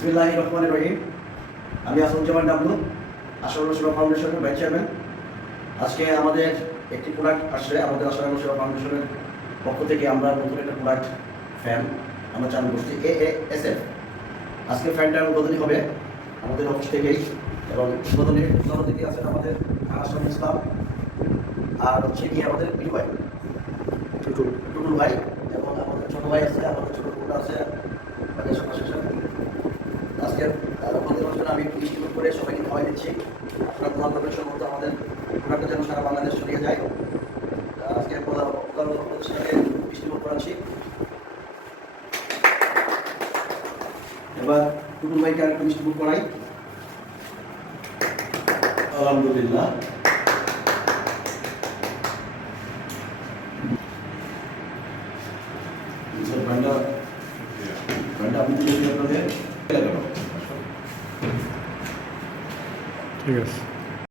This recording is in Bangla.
বিসমিল্লাহির রহমানির রহিম। আমি আসুজ্জামান ডাবলু, আশরাফুল সেবা ফাউন্ডেশনের ভাইস চেয়ারম্যান। আজকে আমাদের একটি প্রোডাক্ট আসছে আমাদের আশরাফুল সেবা ফাউন্ডেশনের পক্ষ থেকে। আমরা নতুন একটা প্রোডাক্ট ফ্যান আমরা চালু করছি, AASF। আজকে ফ্যানটার উদ্বোধনী হবে আমাদের অফিস থেকেই, এবং উদ্বোধনের দিকে আছেন আমাদের আশরাফুল ইসলাম, আর হচ্ছে কি আমাদের বিজু ভাই, টুটুল ভাই, এবং আমাদের ছোটো ভাই আছে, আমাদের ছোটো বোন আছে। আজকে উদ্বোধনী অনুষ্ঠানে আমি ডিস্ট্রিবিউট করে সবাইকে খাওয়াই দিচ্ছি। আপনার দোয়া করবেন সম্ভবত আমাদের প্রোডাক্টটা যেন সারা বাংলাদেশ ছড়িয়ে যায়। আজকে প্রতিষ্ঠানে ডিস্ট্রিবিউট করাচ্ছি। এবার টুটুল ভাইকে আরেকটু ডিস্ট্রিবিউট করাই। আলহামদুলিল্লাহ। আপনি ঠিক আছে।